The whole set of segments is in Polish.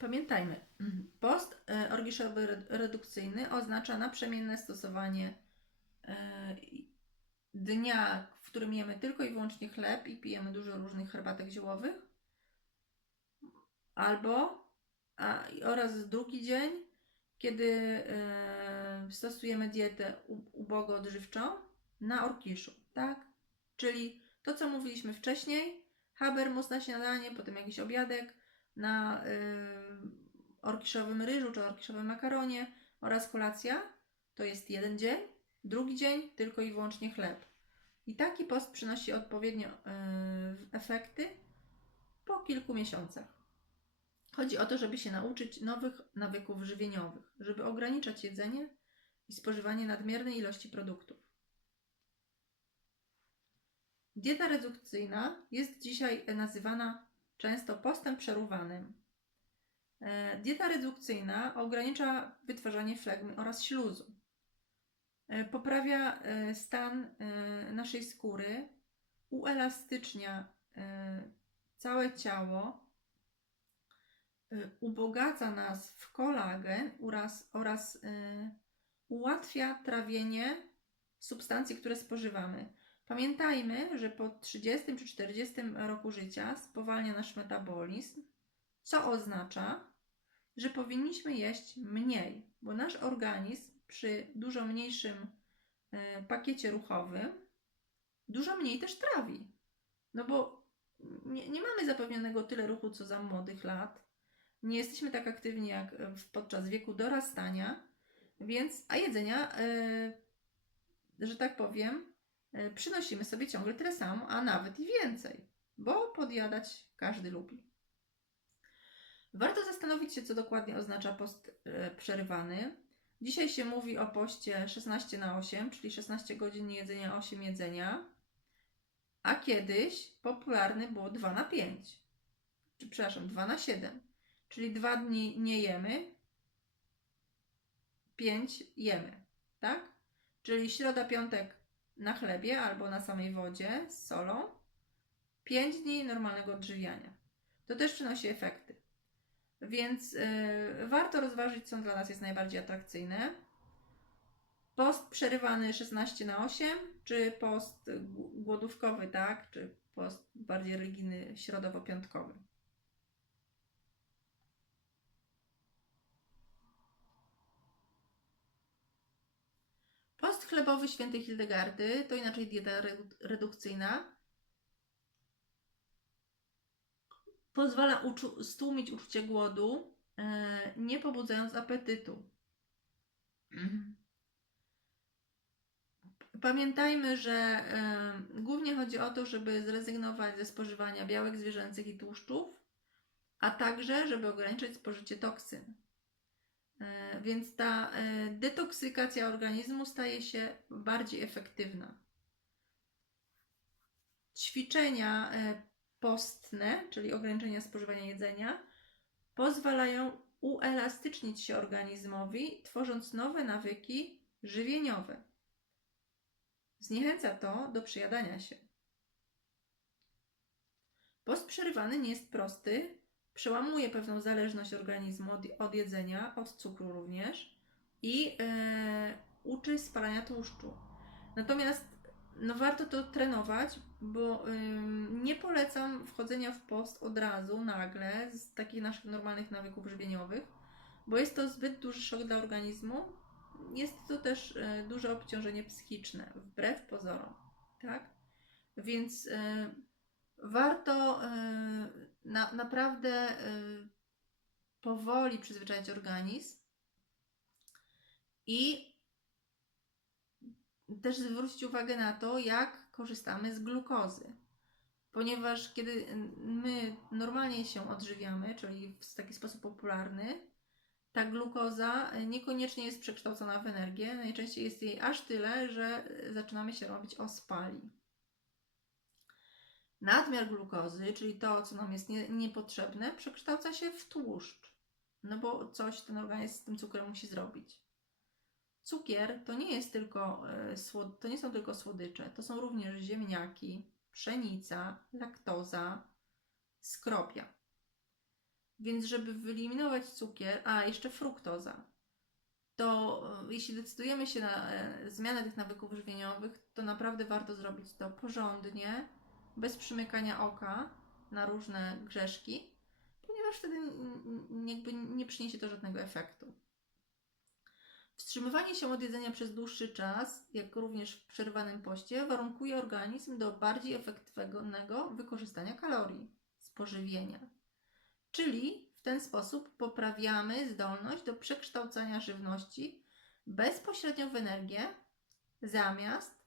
Pamiętajmy, post e, orgiszowy red- redukcyjny oznacza naprzemienne stosowanie e, dnia, w którym jemy tylko i wyłącznie chleb i pijemy dużo różnych herbatek ziołowych, albo a, oraz drugi dzień, kiedy e, stosujemy dietę ubogo odżywczą na orkiszu, tak? Czyli to, co mówiliśmy wcześniej, habermus na śniadanie, potem jakiś obiadek na y, orkiszowym ryżu czy orkiszowym makaronie oraz kolacja, to jest jeden dzień, drugi dzień tylko i wyłącznie chleb. I taki post przynosi odpowiednio y, efekty po kilku miesiącach. Chodzi o to, żeby się nauczyć nowych nawyków żywieniowych, żeby ograniczać jedzenie i spożywanie nadmiernej ilości produktów. Dieta redukcyjna jest dzisiaj nazywana często postem przeruwanym. E, Dieta redukcyjna ogranicza wytwarzanie flegmy oraz śluzu. E, Poprawia e, stan naszej skóry, uelastycznia całe ciało, ubogaca nas w kolagen oraz, oraz ułatwia trawienie substancji, które spożywamy. Pamiętajmy, że po 30 czy 40 roku życia spowalnia nasz metabolizm, co oznacza, że powinniśmy jeść mniej, bo nasz organizm przy dużo mniejszym e, pakiecie ruchowym dużo mniej też trawi. No bo nie, nie mamy zapewnionego tyle ruchu co za młodych lat. Nie jesteśmy tak aktywni jak e, podczas wieku dorastania, więc a jedzenia, e, że tak powiem, przynosimy sobie ciągle tyle samo, a nawet i więcej, bo podjadać każdy lubi. Warto zastanowić się, co dokładnie oznacza post e, przerywany. Dzisiaj się mówi o poście 16 na 8, czyli 16 godzin jedzenia, 8 jedzenia, a kiedyś popularny było 2 na 5, czy przepraszam, 2 na 7, czyli 2 dni nie jemy, 5 jemy, tak? Czyli środa, piątek na chlebie albo na samej wodzie z solą, 5 dni normalnego odżywiania. To też przynosi efekty. Więc yy, warto rozważyć, co dla nas jest najbardziej atrakcyjne. Post przerywany 16 na 8, czy post gł- głodówkowy, tak? Czy post bardziej religijny, środowo-piątkowy. Post chlebowy świętej Hildegardy to inaczej dieta redu- redukcyjna. Pozwala uczu- stłumić uczucie głodu, e, nie pobudzając apetytu. Pamiętajmy, że e, głównie chodzi o to, żeby zrezygnować ze spożywania białek zwierzęcych i tłuszczów, a także, żeby ograniczyć spożycie toksyn. E, Więc ta e, detoksykacja organizmu staje się bardziej efektywna. Ćwiczenia e, postne, czyli ograniczenia spożywania jedzenia, pozwalają uelastycznić się organizmowi, tworząc nowe nawyki żywieniowe. Zniechęca to do przejadania się. Post przerywany nie jest prosty, przełamuje pewną zależność organizmu od, od jedzenia, od cukru również i e, uczy spalania tłuszczu. Natomiast no warto to trenować, bo nie polecam wchodzenia w post od razu, nagle, z takich naszych normalnych nawyków żywieniowych, bo jest to zbyt duży szok dla organizmu. Jest to też e, duże obciążenie psychiczne, wbrew pozorom, tak? Więc e, warto e, na, naprawdę e, powoli przyzwyczaić organizm i też zwrócić uwagę na to, jak korzystamy z glukozy. Ponieważ kiedy my normalnie się odżywiamy, czyli w taki sposób popularny, ta glukoza niekoniecznie jest przekształcona w energię. Najczęściej jest jej aż tyle, że zaczynamy się robić ospali. Nadmiar glukozy, czyli to, co nam jest nie, niepotrzebne, przekształca się w tłuszcz. No bo coś ten organizm z tym cukrem musi zrobić. Cukier to nie jest tylko e, to nie są tylko słodycze, to są również ziemniaki, pszenica, laktoza, skropia. Więc, żeby wyeliminować cukier, a jeszcze fruktoza, to e, jeśli decydujemy się na e, zmianę tych nawyków żywieniowych, to naprawdę warto zrobić to porządnie, bez przymykania oka na różne grzeszki, ponieważ wtedy jakby nie przyniesie to żadnego efektu. Wstrzymywanie się od jedzenia przez dłuższy czas, jak również w przerwanym poście, warunkuje organizm do bardziej efektywnego wykorzystania kalorii z pożywienia. Czyli w ten sposób poprawiamy zdolność do przekształcania żywności bezpośrednio w energię, zamiast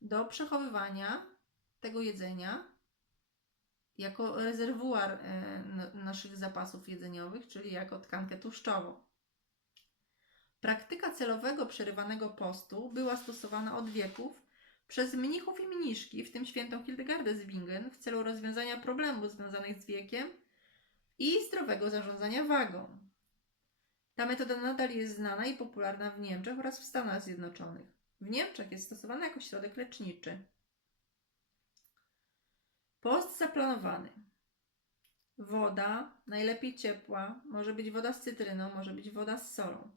do przechowywania tego jedzenia jako rezerwuar e, naszych zapasów jedzeniowych, czyli jako tkankę tłuszczową. Praktyka celowego przerywanego postu była stosowana od wieków przez mnichów i mniszki, w tym świętą Hildegardę z Bingen, w celu rozwiązania problemów związanych z wiekiem i zdrowego zarządzania wagą. Ta metoda nadal jest znana i popularna w Niemczech oraz w Stanach Zjednoczonych. W Niemczech jest stosowana jako środek leczniczy. Post zaplanowany. Woda, najlepiej ciepła, może być woda z cytryną, może być woda z solą.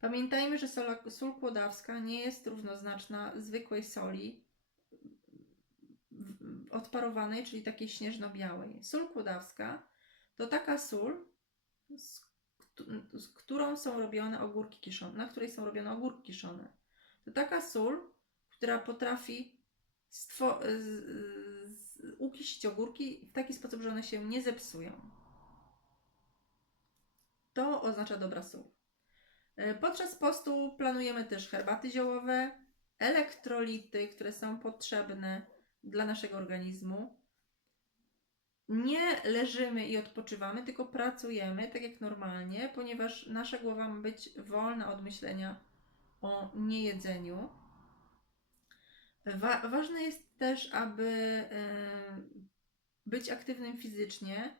Pamiętajmy, że sola, sól kłodawska nie jest równoznaczna zwykłej soli odparowanej, czyli takiej śnieżno-białej. Sól kłodawska to taka sól, z, z którą są robione ogórki kiszone, na której są robione ogórki kiszone. To taka sól, która potrafi stwo- ukiścić ogórki w taki sposób, że one się nie zepsują. To oznacza dobra sól. E, Podczas postu planujemy też herbaty ziołowe, elektrolity, które są potrzebne dla naszego organizmu. Nie leżymy i odpoczywamy, tylko pracujemy tak jak normalnie, ponieważ nasza głowa ma być wolna od myślenia o niejedzeniu. Wa- ważne jest też, aby e, być aktywnym fizycznie,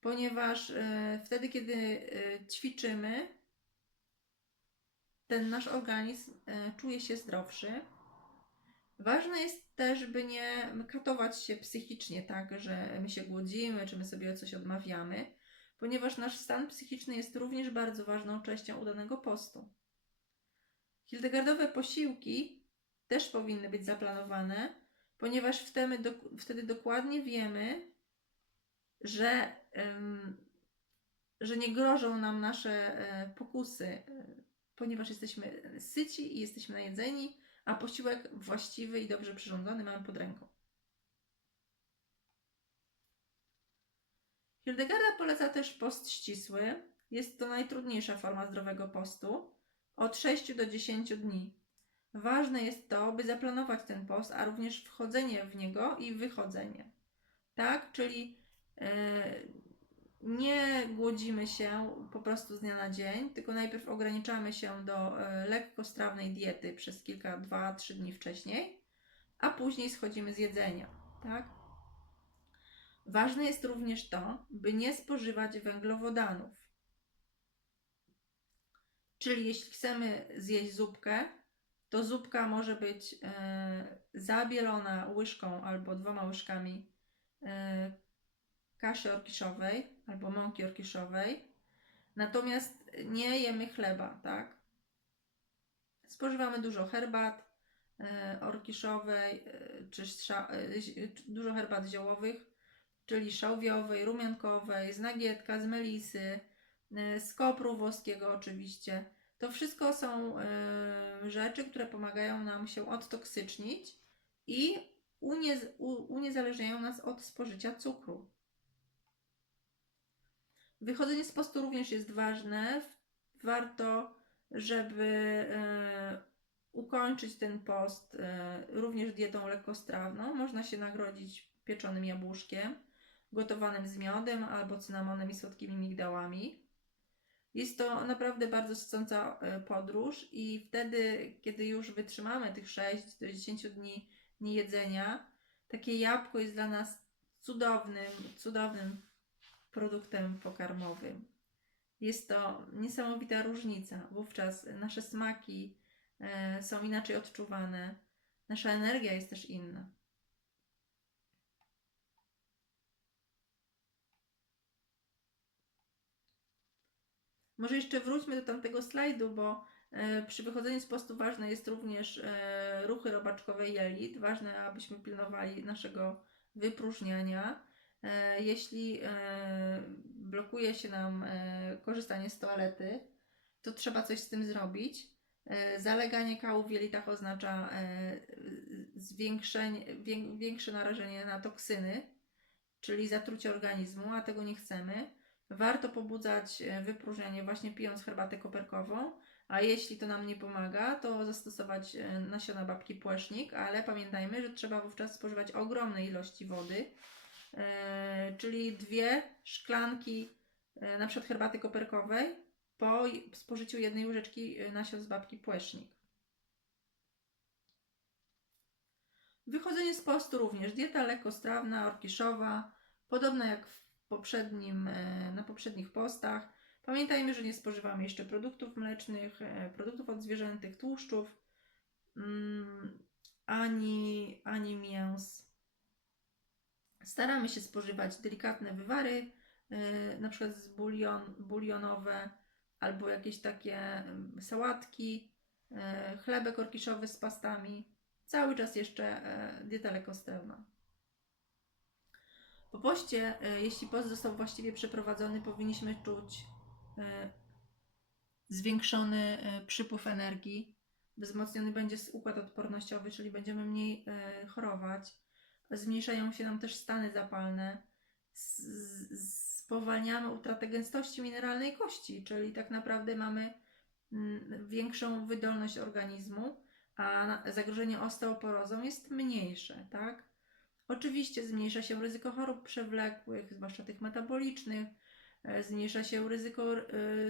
ponieważ e, wtedy, kiedy e, ćwiczymy, ten nasz organizm czuje się zdrowszy. Ważne jest też, by nie katować się psychicznie, tak, że my się głodzimy, czy my sobie o coś odmawiamy, ponieważ nasz stan psychiczny jest również bardzo ważną częścią udanego postu. Hildegardowe posiłki też powinny być zaplanowane, ponieważ wtedy, wtedy dokładnie wiemy, że, że nie grożą nam nasze e, pokusy, e, ponieważ jesteśmy syci i jesteśmy najedzeni, a posiłek właściwy i dobrze przyrządzony mamy pod ręką. Hildegarda poleca też post ścisły. Jest to najtrudniejsza forma zdrowego postu, od 6 do 10 dni. Ważne jest to, by zaplanować ten post, a również wchodzenie w niego i wychodzenie. Tak, czyli e, nie głodzimy się po prostu z dnia na dzień, tylko najpierw ograniczamy się do e, lekkostrawnej diety przez kilka, dwa, trzy dni wcześniej, a później schodzimy z jedzenia, tak? Ważne jest również to, by nie spożywać węglowodanów. Czyli jeśli chcemy zjeść zupkę, to zupka może być e, zabielona łyżką albo dwoma łyżkami e, kaszy orkiszowej albo mąki orkiszowej. Natomiast nie jemy chleba, tak? Spożywamy dużo herbat e, orkiszowej, e, czy sza, e, dużo herbat ziołowych, czyli szałwiowej, rumiankowej, z nagietka, z melisy, e, z kopru włoskiego oczywiście. To wszystko są rzeczy, które pomagają nam się odtoksycznić i uniez, uniezależniają nas od spożycia cukru. Wychodzenie z postu również jest ważne. Warto, żeby ukończyć ten post również dietą lekkostrawną. Można się nagrodzić pieczonym jabłuszkiem, gotowanym z miodem albo cynamonem i słodkimi migdałami. Jest to naprawdę bardzo sycąca e, podróż i wtedy, kiedy już wytrzymamy tych 6 do 10 dni niejedzenia, takie jabłko jest dla nas cudownym, cudownym produktem pokarmowym. Jest to niesamowita różnica. Wówczas nasze smaki e, są inaczej odczuwane, nasza energia jest też inna. Może jeszcze wróćmy do tamtego slajdu, bo e, przy wychodzeniu z postu ważne jest również e, ruchy robaczkowe jelit. Ważne, abyśmy pilnowali naszego wypróżniania. E, jeśli blokuje się nam korzystanie z toalety, to trzeba coś z tym zrobić. Zaleganie kału w jelitach oznacza zwiększenie, wię- większe narażenie na toksyny, czyli zatrucie organizmu, a tego nie chcemy. Warto pobudzać e, wypróżnianie właśnie pijąc herbatę koperkową, a jeśli to nam nie pomaga, to zastosować e, nasiona babki płesznik, ale pamiętajmy, że trzeba wówczas spożywać ogromne ilości wody, e, czyli dwie szklanki na przykład herbaty koperkowej po spożyciu jednej łyżeczki nasion z babki płesznik. Wychodzenie z postu również. Dieta lekkostrawna, orkiszowa, podobna jak w poprzednim, e, na poprzednich postach. Pamiętajmy, że nie spożywamy jeszcze produktów mlecznych, e, produktów odzwierzętych, tłuszczów, mm, ani, ani mięs. Staramy się spożywać delikatne wywary, e, na przykład z bulion, bulionowe, albo jakieś takie mm, sałatki, chlebek orkiszowy z pastami. Cały czas jeszcze dieta lekkostrawna. Po poście, e, jeśli post został właściwie przeprowadzony, powinniśmy czuć e, zwiększony e, przypływ energii. Wzmocniony będzie układ odpornościowy, czyli będziemy mniej chorować. Zmniejszają się nam też stany zapalne. Spowalniamy utratę gęstości mineralnej kości, czyli tak naprawdę mamy mm, większą wydolność organizmu, a zagrożenie osteoporozą jest mniejsze, tak? Oczywiście zmniejsza się ryzyko chorób przewlekłych, zwłaszcza tych metabolicznych, e, zmniejsza się ryzyko e,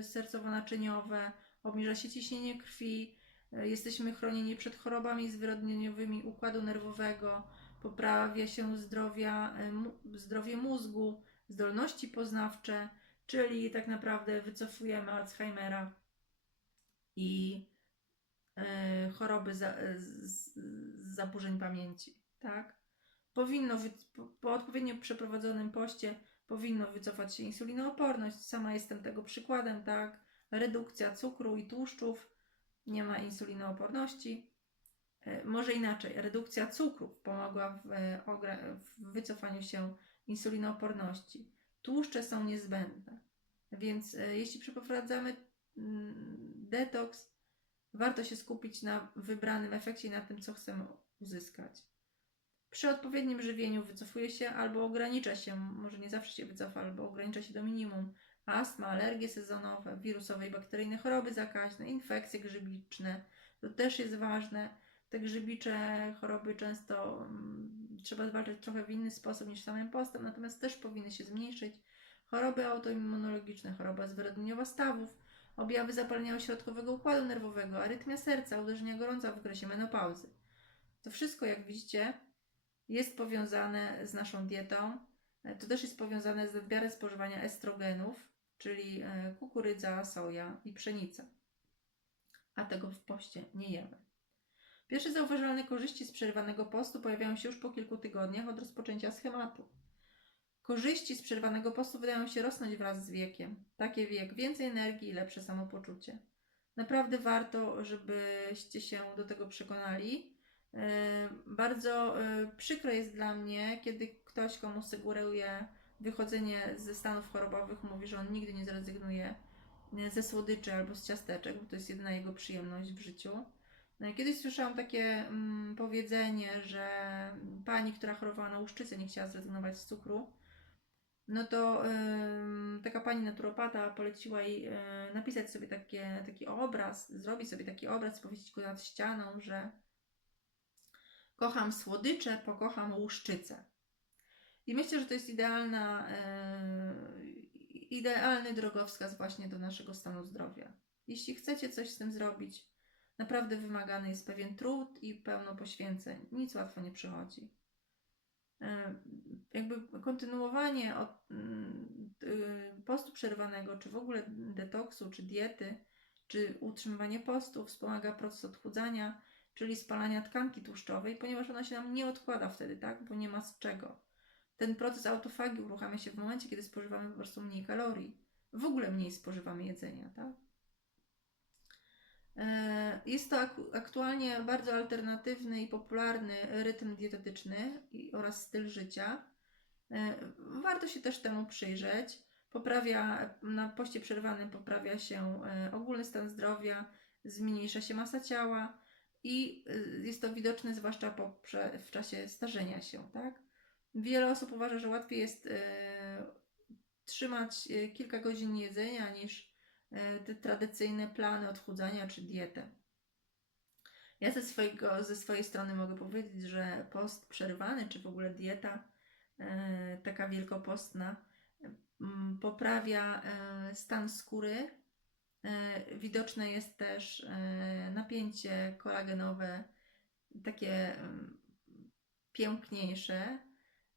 sercowo-naczyniowe, obniża się ciśnienie krwi, e, jesteśmy chronieni przed chorobami zwyrodnieniowymi układu nerwowego, poprawia się zdrowia, zdrowie mózgu, zdolności poznawcze, czyli tak naprawdę wycofujemy Alzheimera i choroby za, z z zaburzeń pamięci, tak? Powinno po, po odpowiednio przeprowadzonym poście powinno wycofać się insulinooporność. Sama jestem tego przykładem, tak? Redukcja cukru i tłuszczów, nie ma insulinooporności. E, Może inaczej, redukcja cukrów pomogła w, e, w wycofaniu się insulinooporności. Tłuszcze są niezbędne, więc e, jeśli przeprowadzamy mm, detoks, warto się skupić na wybranym efekcie i na tym, co chcemy uzyskać. Przy odpowiednim żywieniu wycofuje się albo ogranicza się, może nie zawsze się wycofa, albo ogranicza się do minimum astma, alergie sezonowe, wirusowe i bakteryjne choroby zakaźne, infekcje grzybiczne. To też jest ważne. Te grzybicze choroby często mm, trzeba zwalczać trochę w inny sposób niż samym postem, natomiast też powinny się zmniejszyć. Choroby autoimmunologiczne, choroba zwyrodnieniowa stawów, objawy zapalenia ośrodkowego układu nerwowego, arytmia serca, uderzenia gorąca w okresie menopauzy. To wszystko, jak widzicie, jest powiązane z naszą dietą. E, To też jest powiązane z nadmiarem spożywania estrogenów, czyli e, kukurydza, soja i pszenica. A tego w poście nie jemy. Pierwsze zauważalne korzyści z przerywanego postu pojawiają się już po kilku tygodniach od rozpoczęcia schematu. Korzyści z przerwanego postu wydają się rosnąć wraz z wiekiem, takie jak więcej energii i lepsze samopoczucie. Naprawdę warto, żebyście się do tego przekonali. Yy, Bardzo yy, przykro jest dla mnie, kiedy ktoś, komu sugeruję wychodzenie ze stanów chorobowych, mówi, że on nigdy nie zrezygnuje yy, ze słodyczy albo z ciasteczek, bo to jest jedyna jego przyjemność w życiu. No Kiedyś słyszałam takie mm, powiedzenie, że pani, która chorowała na łuszczycę, nie chciała zrezygnować z cukru. No to taka pani naturopata poleciła jej napisać sobie takie, taki obraz, zrobić sobie taki obraz i powiesić go nad ścianą, że kocham słodycze, pokocham łuszczycę. I myślę, że to jest idealna, y, idealny drogowskaz właśnie do naszego stanu zdrowia. Jeśli chcecie coś z tym zrobić, naprawdę wymagany jest pewien trud i pełno poświęceń. Nic łatwo nie przychodzi. E, Jakby kontynuowanie od, y, postu przerwanego, czy w ogóle detoksu, czy diety, czy utrzymywanie postu wspomaga proces odchudzania, czyli spalania tkanki tłuszczowej, ponieważ ona się nam nie odkłada wtedy, tak? Bo nie ma z czego. Ten proces autofagi uruchamia się w momencie, kiedy spożywamy po prostu mniej kalorii. w ogóle mniej spożywamy jedzenia, tak? E, Jest to ak- aktualnie bardzo alternatywny i popularny rytm dietetyczny oraz styl życia. E, Warto się też temu przyjrzeć. Poprawia, na poście przerwanym poprawia się e, ogólny stan zdrowia, zmniejsza się masa ciała i e, jest to widoczne zwłaszcza po, prze- w czasie starzenia się, tak? Wiele osób uważa, że łatwiej jest e, trzymać e, kilka godzin jedzenia niż e, te tradycyjne plany odchudzania czy dietę. Ja ze, swojego, ze swojej strony mogę powiedzieć, że post przerwany, czy w ogóle dieta e, taka wielkopostna m, poprawia e, stan skóry. E, Widoczne jest też e, napięcie kolagenowe, takie piękniejsze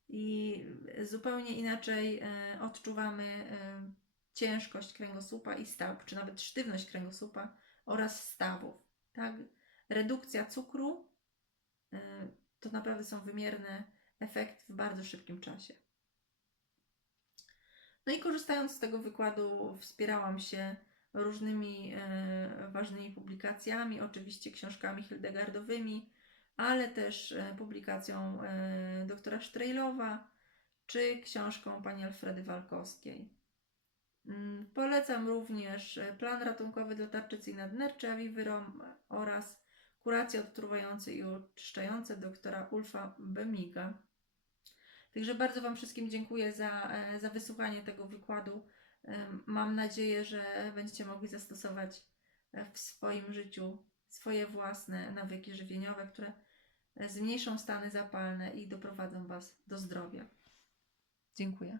i zupełnie inaczej e, odczuwamy ciężkość kręgosłupa i stawów, czy nawet sztywność kręgosłupa oraz stawów. Tak? Redukcja cukru to naprawdę są wymierne efekty w bardzo szybkim czasie. No i korzystając z tego wykładu, wspierałam się różnymi e, ważnymi publikacjami, oczywiście książkami hildegardowymi, ale też e, publikacją e, doktora Sztrejlowa czy książką pani Alfredy Walkowskiej. Mm, Polecam również plan ratunkowy dla tarczycy nadnerczy Avivyrom oraz kuracje odtruwające i oczyszczające doktora Ulfa Bemiga. Także bardzo Wam wszystkim dziękuję za, za wysłuchanie tego wykładu. Mam nadzieję, że będziecie mogli zastosować e, w swoim życiu swoje własne nawyki żywieniowe, które e, zmniejszą stany zapalne i doprowadzą Was do zdrowia. Dziękuję.